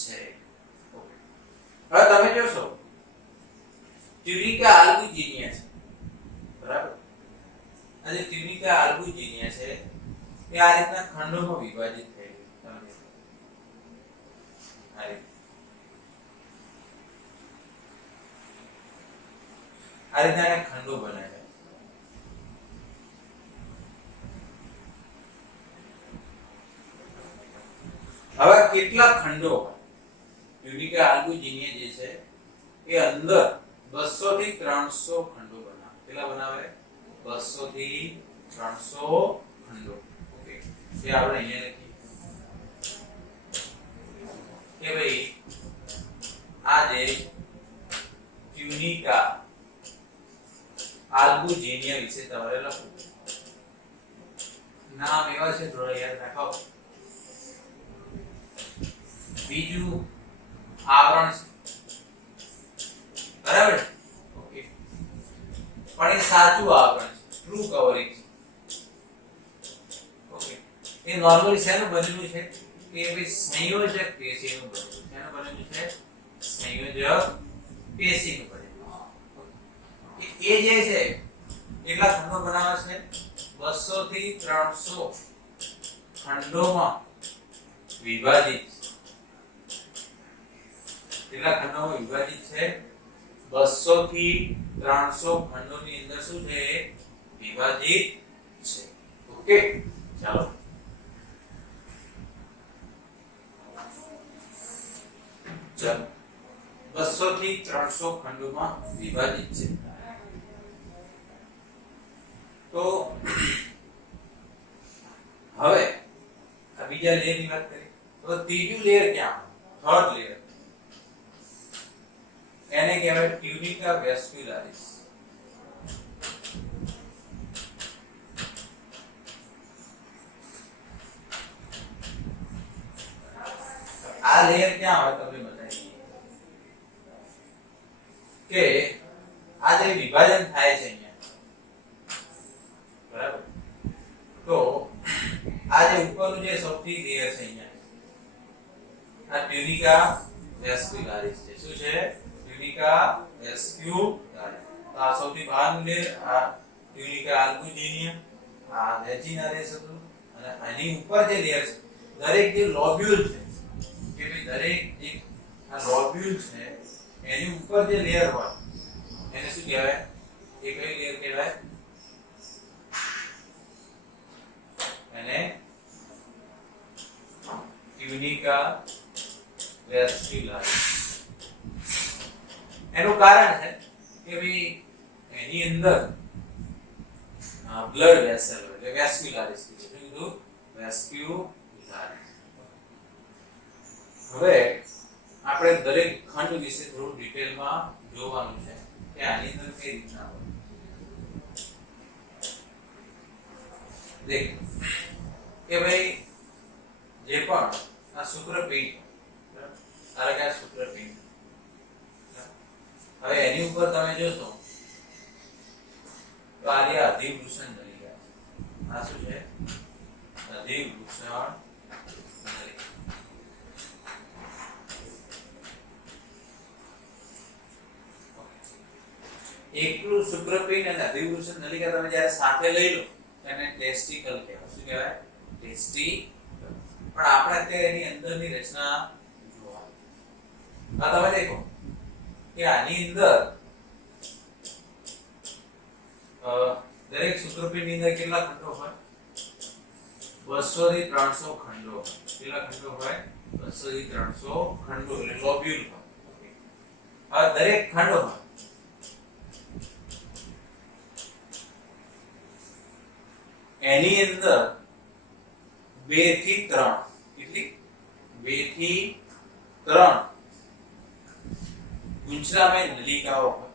છે. ઓકે, હવે તમે જોશો ટ્યુનિકા આલ્બુજિનિયા છે, બરાબર. આ જે ટ્યુનિકા આલ્બુજિનિયા છે એ આ રીતના ખંડોમાં વિભાજિત થઈ ગયું. તમે આ રીતના ખંડો બને છે. હવે કેટલા ખંડો ટ્યુનિકા આલ્બુજિનિયા જે છે એ અંદર 200 થી 300 ખંડો બનાવે. કેટલા બનાવે? 200 થી 300 ખંડો. ઓકે, એ આપણે અહીંયા લખીએ કે ભાઈ આ જે ટ્યુનિકા આલ્બુજિનિયા વિશે તમારે લખવું. નામ એવા છે, થોડા યાદ રાખો. બીજું આવરણ છે, બરાબર. ઓકે, પણ એ સાચું આવરણ છે, ટ્રુ કવરિંગ છે. ઓકે, એ નોર્મલી શેનું બનેલું છે? કે ભાઈ સંયોજક પેશીનું બનેલું. શેનું બનેલું છે? સંયોજક પેશીનું બનેલું. એ જે છે કેટલા ખંડો બનાવે છે? 200 થી 300 ખંડોમાં વિભાજિત. કેટલા ખંડોમાં વિભાજિત છે? 200 થી 300 ખંડોની અંદર શું છે? વિભાજિત છે. ઓકે, ચાલો. ચાલો, 200 થી 300 ખંડોમાં વિભાજિત છે. તો હવે આ બીજા લેયર ની વાત કરીએ તો ત્રીજું લેયર ક્યાં? Third layer. એને કહેવાય ટ્યુનિકા વેસ્ક્યુલારિસ. આ લેયર ક્યાં હોય તમને બતાવીએ કે આ જે વિભાજન થાય છે અહીંયા, બરાબર. તો આ જે ઉપરનું જે સૌથી લેયર છે અહીંયા, આ ટ્યુનિકા વેસ્ક્યુલારિસ છે. શું છે? ટ્યુનિકા વેસ્ક્યુલારિસ. તો આ સૌથી બહારનું લેયર આ ટ્યુનિકા આલ્બુજિનિયા, આ રેજિનાલિસ હતું. અને આની ઉપર જે લેયર છે, દરેક જે લોબ્યુલ છે કે ભાઈ દરેક એક આ લોબ્યુલ છે એની ઉપર જે લેયર હોય એને શું કહેવાય? એ કઈ લેયર કહેવાય? એને ટ્યુનિકા વેસ્ક્યુલારિસ. એનું કારણ છે કે ભાઈ એની અંદર બ્લડ વેસલ એટલે વેસ્ક્યુલારિસ કીધું. વેસ્ક્યુલારિસ. હવે આપણે દરેક ખંડ વિશે થોડું ડિટેલમાં જોવાનું છે કે આની અંદર કઈ રીતના હોય. દેખ કે ભાઈ જે પણ આ શુક્રપિંડ, આ કે શુક્રપિંડ, હવે એની ઉપર તમે જોશો તો આ જે અધિવૃષણ નલિકા, આ શું છે? અધિવૃષણ નલિકા. એકલું શુક્રપિંડ અને અધિવૃષણ નલિકા તમે જ્યારે સાથે લઈ લો એને ટેસ્ટિકલ કહેવાય. શું કહેવાય? ટેસ્ટિકલ. પણ આપણે અત્યારે એની અંદરની રચના જોવા. આ તમે દેખો કે આની અંદર દરેક શુક્રપિંડની અંદર કેટલા ખંડો હોય? 200 થી 300 ખંડો હોય. કેટલા ખંડો હોય? 200 થી 300 ખંડો એટલે લોબ્યુલ હોય. હવે દરેક ખંડમાં એની અંદર 2 થી 3 કેટલી 2 થી 3 ગુંચરામય નલિકાઓ હોય.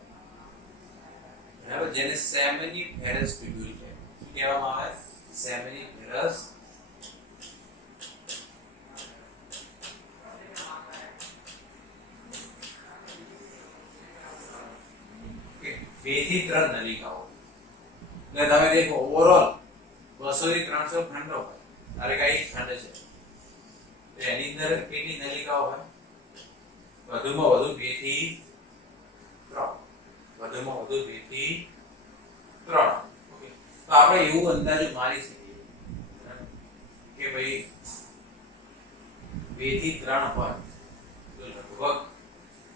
બરાબર, જેને સેમિનિફેરસ ટ્યુબ્યુલ કહે. શું કહેવામાં આવે? સેમિનિફેરસ કે 2 થી 3 નલિકાઓ. એટલે તમે દેખો ઓવરઓલ 200 થી 300 ખંડો હોય. અરે કઈ ખંડ છે તો એની અંદર કેટલી નલિકાઓ હોય? વધુમાં વધુ 2 થી 3. વધુમાં વધુ 2 થી 3. ઓકે, તો આપણે એવું અંદાજો મારી શકીએ કે ભાઈ 2 થી 3 હોય તો લગભગ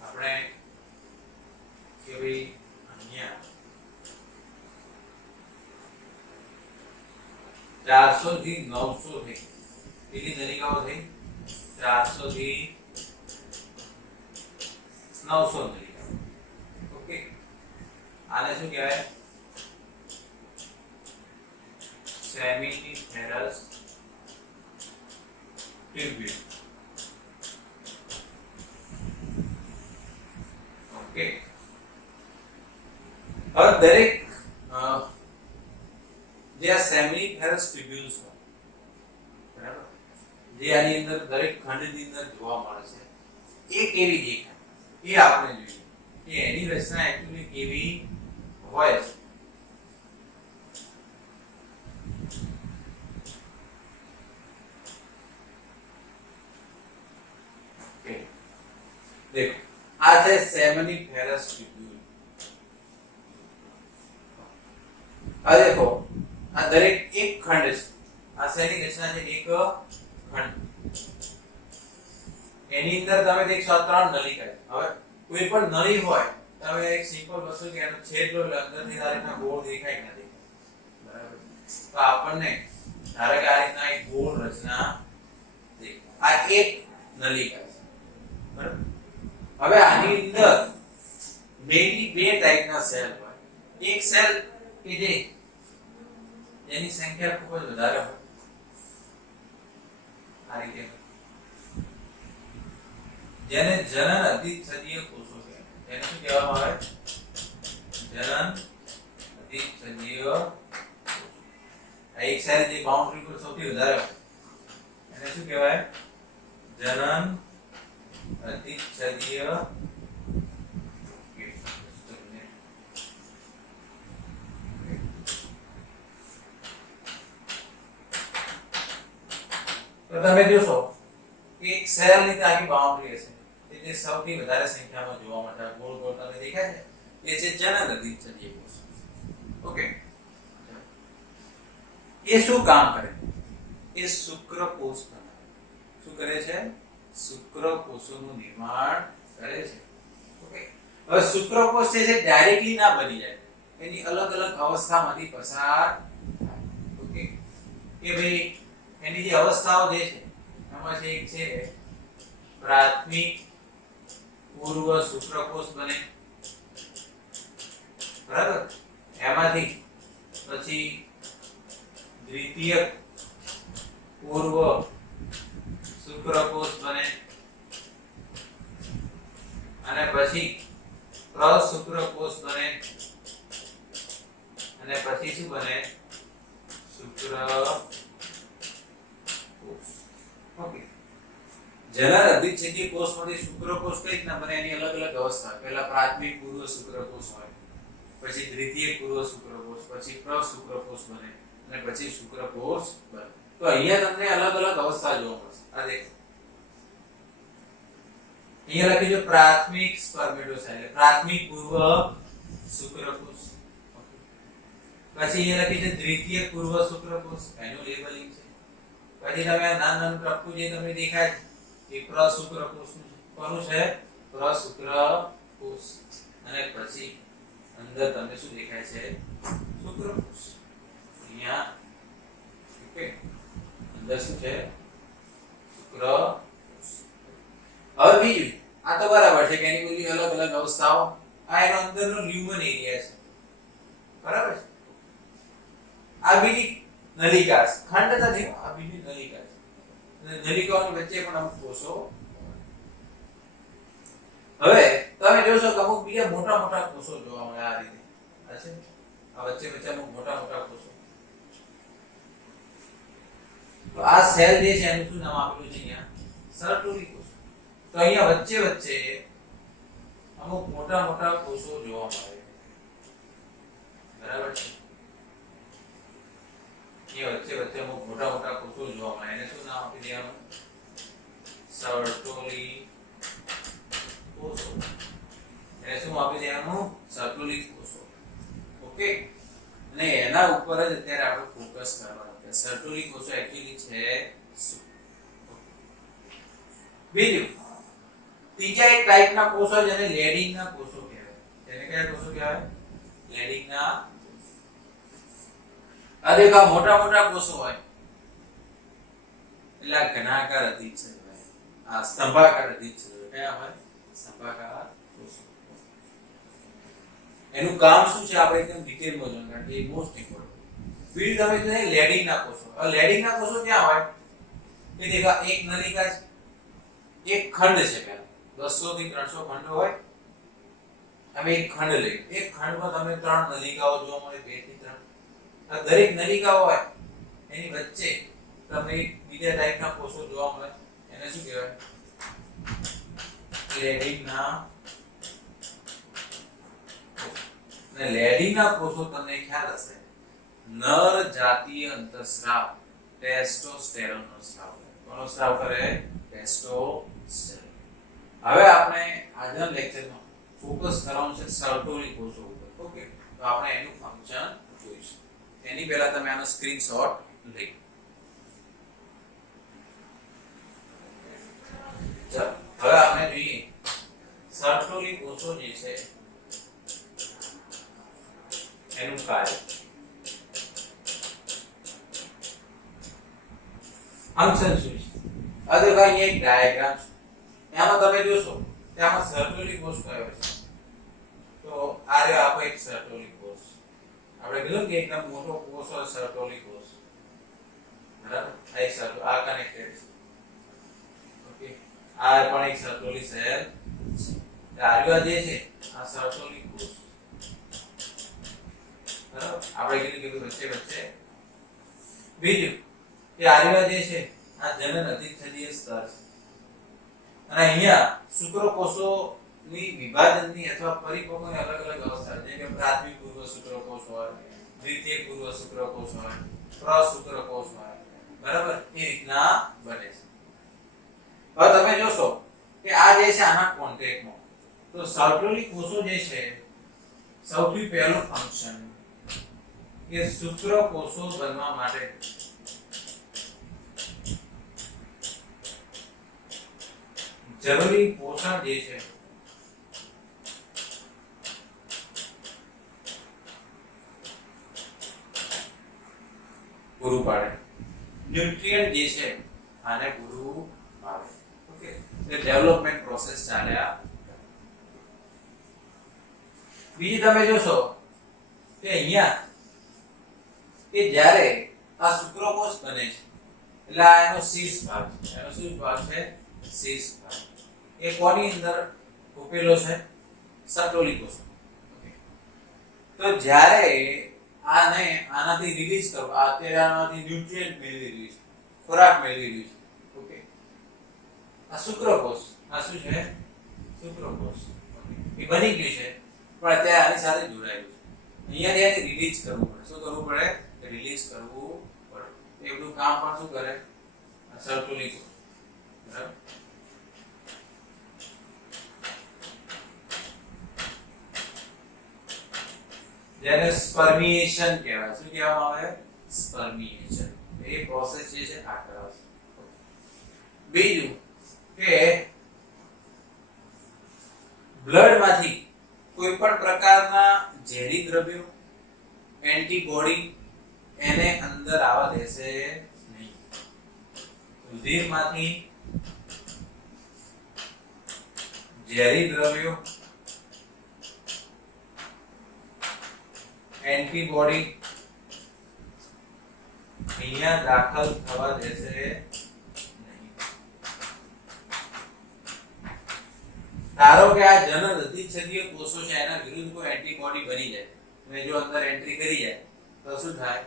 આપણે કે ભાઈ અહીંયા 400 થી 900 થઈ. કેટલી નલિકાઓ થઈ? 400 થી 900 નલિકાઓ. ઓકે, આને શું કહેવાય? Seminiferous tubule. ઓકે, હવે દરેક જે આ સેમિનિફેરસ ટ્યુબ્યુલ્સ હોય, બરાબર, જે આની અંદર દરેક ખંડની અંદર જોવા મળે છે, એ કેવી દેખાય એ આપણે જોઈએ કે એની રચના એકચ્યુઅલી કેવી હોય છે. ઓકે, દેખો આ છે સેમિનિફેરસ ટ્યુબ્યુલ. આ દેખો આ દરેક એક ખંડ છે. આ શેની રચના છે? એક ખંડ. એની અંદર તમે દેખશો આ 3 નલિકા છે. હવે કોઈ પણ નળી હોય, તમે એક સિમ્પલ વસ્તુ કે એનો છેદ લો એટલે અંદરની તારીખના ગોળ દેખાય કે ના દેખાય? બરાબર, તો આપણને ધારો કે આ રીતના એક ગોળ રચના દેખાય. આ એક નલિકા છે. બરાબર, હવે આની અંદર મેઇનલી 2 ટાઈપના સેલ હોય. એક સેલ કે જે એની સંખ્યા ખૂબ જ વધારે હોય, આ રીતે, જેને જનન અધિચ્છદીય કોષો કહેવાય. એને શું કહેવામાં આવે? જનન અધિચ્છદીય કોષો. આ એક સેલ જે બાઉન્ડ્રી પર સૌથી વધારે હોય એને શું કહેવાય? જનન અધિચ્છદીય તો તમે જોશો કે એક સેલ ની આખી બાઉન્ડ્રી હશે કે જે સૌથી વધારે સંખ્યામાં જોવા મળતા ગોળ ગોળ તમને દેખાય છે, એ છે જનન અધિચ્છદીય કોષ. ઓકે, એ શું કામ કરે? એ શુક્રકોષ બનાવે. શું કરે છે? શુક્રકોષોનું નિર્માણ કરે છે. ઓકે, હવે શુક્રકોષ છે ડાયરેક્ટલી ના બની જાય, એની અલગ અલગ અવસ્થામાંથી પસાર થાય. ઓકે, કે ભાઈ એની જે અવસ્થાઓ જે છે એમાં છે એક છે પ્રાથમિક પૂર્વ શુક્રકોષ બને. બરાબર, એમાંથી પછી દ્વિતીય પૂર્વ શુક્રકોષ બને અને પછી પ્રશુક્રકોષ બને અને પછી શું બને? શુક્રકોષ. ઓકે, જનન અધિચ્છદીય કોષમાંથી શુક્રકોષ કઈ રીતના બને? એની અલગ અલગ અવસ્થા. પહેલા પ્રાથમિક પૂર્વ શુક્રકોષ હોય, પછી દ્વિતીય પૂર્વ શુક્રકોષ, પછી પ્રશુક્રકોષ બને અને પછી શુક્રકોષ બને. તો અહીંયા તમને અલગ અલગ અવસ્થા જોવા મળશે. આ દેખો, અહીંયા લખી દો પ્રાથમિક સ્પર્મેટોસાઇટ, પ્રાથમિક પૂર્વ શુક્રકોષ. પછી અહીંયા લખી દો દ્વિતીય પૂર્વ શુક્રકોષ, એનું લેબલિંગ છે. પછી તમે નાનું ટપકું જે તમને દેખાય એ પ્રશુક્રકોષ નું છે. કોનું છે? પ્રશુક્રકોષ. કોષ અને પછી અંદર તમને શું દેખાય છે શુક્રકોષ અહીંયા ઓકે અંદર શું છે શુક્રકોષ હવે બીજું આ તો બરાબર છે કે એની બધી અલગ અલગ અવસ્થાઓ આ એનો અંદરનો લ્યુમન એરિયા છે બરાબર છે આ બીજી નલિકા છે ખંડ નથી આ બીજી નલિકા છે અને નલિકાઓની વચ્ચે પણ અમુક કોષો હવે તમે જોશો કે અમુક બીજા મોટા મોટા કોષો જોવા મળે આ રીતે આ છે આ વચ્ચે વચ્ચે અમુક મોટા મોટા કોષો તો આ સેલ જે છે એનું શું નામ આપેલું છે અહીંયા સર્ટોલી કોષ તો અહીંયા વચ્ચે વચ્ચે અમુક મોટા મોટા કોષો જોવા મળે બરાબર છે અહીંયા વચ્ચે વચ્ચે અમુક મોટા મોટા કોષો જોવા મળે એને શું નામ આપી દેવાનું સર્ટોલી કોષો એને શું આપી દેવાનું સર્ટોલી કોષો ઓકે અને એના ઉપર જ અત્યારે આપણે ફોકસ કરવાનું છે સર્ટોલી કોષો એક્ચ્યુઅલી છે શું બીજું ત્રીજા એક ટાઈપના કોષો જેને લેડિંગના કોષો કહેવાય તેને કયા કોષો કહેવાય લેડિંગના આ દેખો મોટા મોટા કોષો હોય એટલે ઘનાકાર અધિચ્છદ હોય આ સ્તંભાકાર અધિચ્છદ હોય કયા હોય સ્તંભાકાર કોષો એનું કામ શું છે આપણે એકદમ ડિટેલમાં જોવાનું કારણ કે એ મોસ્ટ ઇમ્પોર્ટન્ટ બીજું તમે જો લેડિંગના કોષો આ લેડિંગના કોષો ક્યાં હોય એ દેખો એક નલિકા છે એક ખંડ છે પહેલા 200 થી 300 ખંડ હોય અમે એક ખંડ લઈએ એક ખંડમાં તમને 3 નલિકાઓ જોવા મળે 2 થી 3 આ દરેક નલિકાઓ હોય એની વચ્ચે તમને બીજા ટાઈપના કોષો જોવા મળે એને શું કહેવાય લેડિંગના અને લેડિંગના કોષો તમને ખ્યાલ હશે નર જાતીય અંતઃસ્રાવ ટેસ્ટોસ્ટેરોનનો સ્રાવ કોનો સ્રાવ કરે ટેસ્ટોસ્ટેરોન હવે આપણે આજના લેક્ચરમાં ફોકસ કરવાનું છે સર્ટોલી કોષો ઉપર ઓકે તો આપણે એનું ફંક્શન જોઈશું એની પહેલા તમે આનો સ્ક્રીનશોટ લઈ ચાલો હવે આપણે જોઈએ સર્ટોલી કોષો જે છે એનું કાર્ય ફંક્શન શું છે આ દેખો અહીંયા એક ડાયાગ્રામ છે એમાં તમે જોશો કે આમાં સર્ટોલી કોષ કયો છે તો આ રહ્યો આપણો એક સર્ટોલી કોષ આપણે કીધું કે એકદમ મોટો કોષ હોય સર્ટોલી કોષ બરાબર આ એક સર્ટો આ કનેક્ટેડ છે ઓકે આ પણ એક સર્ટોલી સેલ છે આ રહ્યો જે છે આ સર્ટોલી કોષ બરાબર આપણે કીધું કે વચ્ચે વચ્ચે બીજું કે આ રહ્યો જે છે આ જનન અધિચ્છદીય સ્તર છે અને અહીંયા શુક્રકોષોની વિભાજનની અથવા પરિપક્વની અલગ અલગ અવસ્થા જેમ કે પ્રાથમિક પૂર્વ શુક્રકોષ હોય દ્વિતીય પૂર્વ શુક્રકોષ હોય પ્રશુક્રકોષ હોય બરાબર એ રીતના બને છે હવે તમે જોશો કે આ જે છે આના કોન્ટેક્ટમાં તો સર્ટોલી કોષો જે છે સૌથી પહેલું ફંક્શન કે શુક્રકોષો બનવા માટે જરૂરી પોષણ જે છે પૂરું પાડે ન્યુટ્રિયન્ટ જે છે આને પૂરું પાડે ઓકે એટલે ડેવલપમેન્ટ પ્રોસેસ ચાલ્યા બીજી તમે જોશો કે અહીંયા કે જ્યારે આ શુક્રકોષ બને છે એટલે આ એનો શીર્ષ ભાગ છે એનો શું ભાગ છે શીર્ષ ભાગ એ કોની અંદર ઉકેલો છે સર્ટોલી કોષ તો જ્યારે આને આનાથી રિલીઝ કરો અત્યારે આનાથી ન્યુટ્રિયન્ટ મેળવી રહ્યું છે ખોરાક મેળવી રહ્યું છે ઓકે આ શુક્રકોષ આ શું છે શુક્રકોષ એ બની ગયું છે પણ અત્યારે આની સાથે જોડાયેલું છે અહીંયા એને રિલીઝ કરવું પડે શું કરવું પડે રિલીઝ કરવું પડે એ બધું કામ પણ શું કરે આ સર્ટોલી કોષ બરાબર જેને સ્પર્મિએશન કહેવાય શું કહેવામાં આવે સ્પર્મિએશન એ પ્રોસેસ જે છે આ કરાવશે બીજું કે બ્લડ માંથી કોઈ પણ પ્રકારના ઝેરી દ્રવ્યો એન્ટીબોડી એને અંદર આવવા દેશે નહીં. રુધિરમાંથી ઝેરી દ્રવ્યો એન્ટીબોડી અહીંયા દાખલ થવા દેશે નહીં. ધારો કે આ જનન અધિચ્છદીય કોષો છે એના વિરુદ્ધ કોઈ એન્ટીબોડી બની જાય અને જો અંદર એન્ટ્રી કરી જાય તો શું થાય?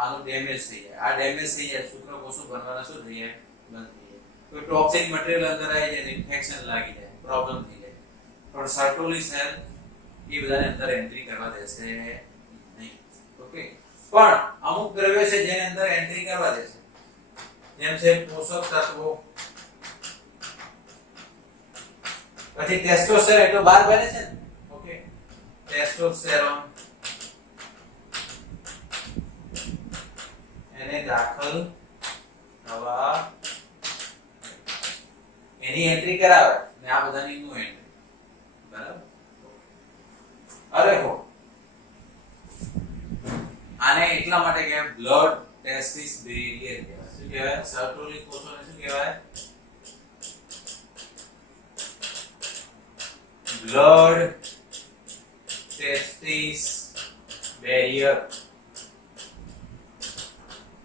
આનું ડેમેજ થઈ જાય. આ ડેમેજ થઈ જાય શુક્રકોષો બનવાના શું થઈ જાય? બંધ થઈ જાય. કોઈ ટોક્સિક મટીરીયલ અંદર આવી જાય, ઇન્ફેક્શન લાગી જાય, પ્રોબ્લેમ થઈ જાય. પણ સર્ટોલી સેલ એ બધાને અંદર એન્ટ્રી કરવા દેશે નહીં. ઓકે, પણ અમુક દ્રવ્યો છે જેને અંદર એન્ટ્રી કરવા દેશે, જેમ છે પોષક તત્વો, પછી ટેસ્ટોસ્ટેરોન એટલો બહાર બને છે ને. ઓકે, ટેસ્ટોસ્ટેરોન એને દાખલ થવા એની એન્ટ્રી કરાવે ને આ બધાની નો એન્ટ્રી. બરાબર? અરે હો, આને એટલા માટે કે બ્લડ ટેસ્ટિસ બેરિયર કહેવાય. શું કહેવાય? સર્ટોલી કોષોને શું કહેવાય? Blood testis barrier.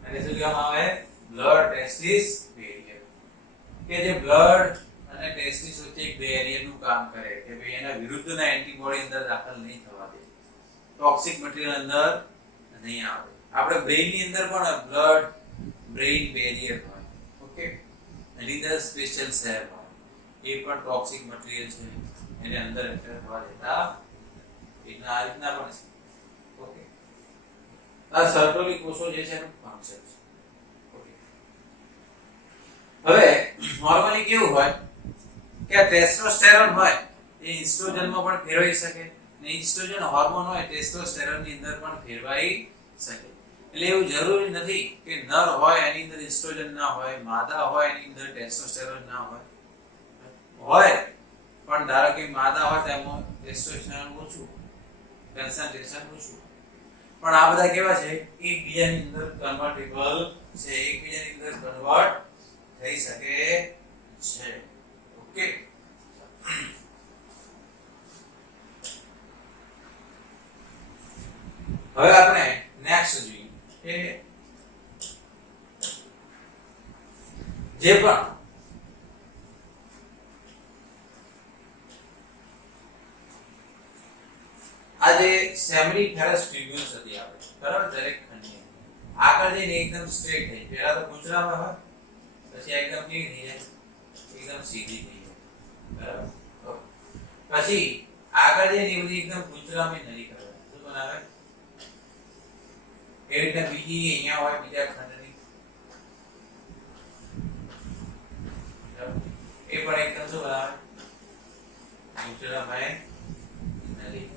અને શું કહેવામાં આવે? Blood testis barrier. કે જે બ્લડ અને ટેસ્ટિસ વચ્ચે એક બેરિયર નું કામ કરે કે ભાઈ એના વિરુદ્ધના એન્ટીબોડી અંદર દાખલ નહીં થવા દે, ટોક્સિક મટીરીયલ અંદર નહીં આવે. આપણે બ્રેઇન ની અંદર પણ બ્લડ બ્રેઇન બેરિયર હોય. ઓકે, એની અંદર સ્પેશિયલ સેલ હોય, એ પણ ટોક્સિક મટીરીયલ છે એને અંદર એન્ટર થવા દેતા એટલા આ રીતના પણ છે. ઓકે, આ સર્ટોલી કોષો જે છે એનું ફંક્શન છે. ઓકે, હવે નોર્મલી કેવું હોય કે આ ટેસ્ટોસ્ટેરોન હોય એ ઇસ્ટ્રોજનમાં પણ ફેરવાઈ શકે ને ઇસ્ટ્રોજન હોર્મોન હોય ટેસ્ટોસ્ટેરોન ની અંદર પણ ફેરવાઈ શકે. એટલે એવું જરૂરી નથી કે નર હોય એની અંદર ઇસ્ટ્રોજન ના હોય, માદા હોય એની અંદર ટેસ્ટોસ્ટેરોન ના હોય. હોય પણ ધારો કે માદા હોય તો એમાં ટેસ્ટોસ્ટેરોન ઓછું, કન્સન્ટ્રેશન ઓછું. પણ આ બધા કેવા છે? એકબીજાની અંદર કન્વર્ટેબલ છે, એકબીજાની અંદર કન્વર્ટ થઈ શકે છે. ઓકે, હવે આપણે નેક્સ્ટ જોઈએ કે જે પણ આજે સેમિનિફેરસ ટ્યુબ્યુલ્સ હતી આપણે, બરાબર? દરેક ખંડની આગળ જઈને એકદમ સ્ટ્રેટ થઈ, પહેલા તો પૂંછડામાં હોય, પછી એકદમ કેવી થઈ જાય? એકદમ સીધી થઈ જાય. બરાબર? પછી આગળ જઈને એ બધી એકદમ પૂંછડામાં નળી કરે. શું બનાવે? એ રીતે બીજી અહીંયા હોય બીજા ખંડની, એ પણ એકદમ શું બનાવે? પૂંછડામાં નળી.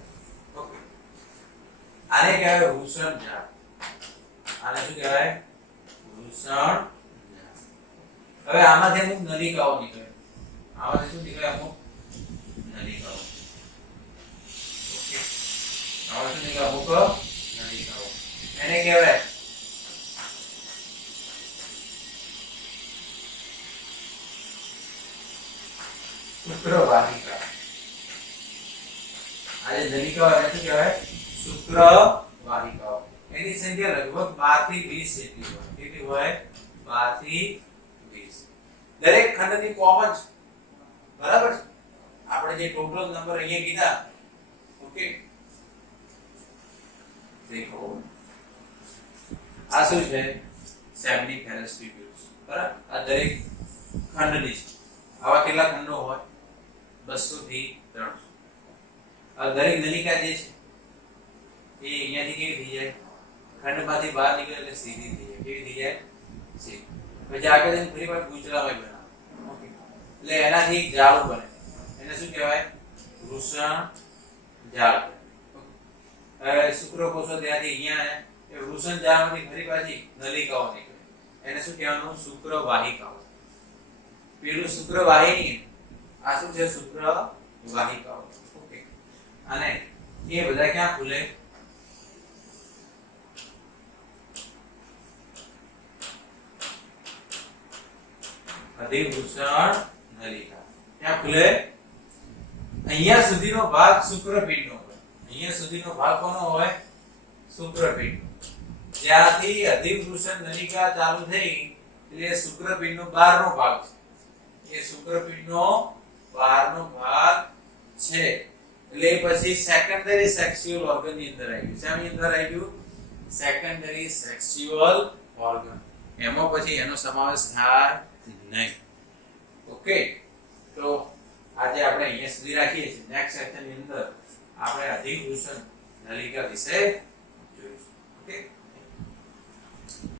ઓકે, આને કહેવાય વૃષણ ઝાડ. આને શું કહેવાય? વૃષણ ઝાડ. હવે આમાંથી અમુક નલિકાઓ નીકળે. આમાંથી શું નીકળે? અમુક નલિકાઓ. ઓકે, આમાંથી શું નીકળે? અમુક નલિકાઓ. એને કહેવાય શુક્રવાહિકા. આજે નલિકાઓ એને શું કહેવાય? શુક્રવાહિકાઓ. એની સંખ્યા લગભગ 12 થી 20 જેટલી હોય. કેટલી હોય? 12 થી 20. દરેક ખંડની કોમન છે. બરાબર છે? આપણે જે ટોટલ નંબર અહીંયા કીધા. ઓકે, દેખો આ શું છે? સેમિનિફેરસ ટ્યુબ્યુલ્સ. બરાબર? આ દરેક ખંડની છે. આવા કેટલા ખંડો હોય? 200 થી 300. આ દરેક નલિકા જે છે એ અહીંયાથી કેવી થઈ જાય? ખંડમાંથી બહાર નીકળે એટલે સીધી થઈ જાય. કેવી થઈ જાય? સીધી. પછી આગળ જઈને ફરી વાર ગુંચળામય બનાવે. ઓકે, એટલે એનાથી એક જાળું બને. એને શું કહેવાય? વૃષણ ઝાડ. હવે શુક્રકોષો ત્યાંથી અહીંયા એ વૃષણ ઝાડમાંથી ફરી પાછી નલિકાઓ નીકળે. એને શું કહેવાનું? શુક્રવાહિકાઓ. પેલું શુક્રવાહિની, આ શું છે? શુક્રવાહિકા. વાહિકાઓ. ઓકે, અને એ બધા ક્યાં ખુલે? અધિવૃષણ નલિકા. ક્યાં ખુલે? અહીંયા સુધીનો ભાગ શુક્રપિંડનો હોય. અહીંયા સુધીનો ભાગ કોનો હોય? શુક્રપિંડનો. જ્યાંથી અધિવૃષણ નલિકા ચાલુ થઈ એટલે શુક્રપિંડનો બહારનો ભાગ છે. એ શુક્રપિંડનો બહારનો ભાગ છે. એટલે પછી સેકન્ડરી સેક્સ્યુઅલ ઓર્ગન ની અંદર આવી ગયું. શાની અંદર આવી ગયું? Secondary sexual organ. એમાં પછી એનો સમાવેશ થાય નહીં. ઓકે, તો આજે આપણે અહીંયા સુધી રાખીએ છીએ. નેક્સ્ટ સેક્શન ની અંદર આપણે અધિવૃષણ નલિકા વિશે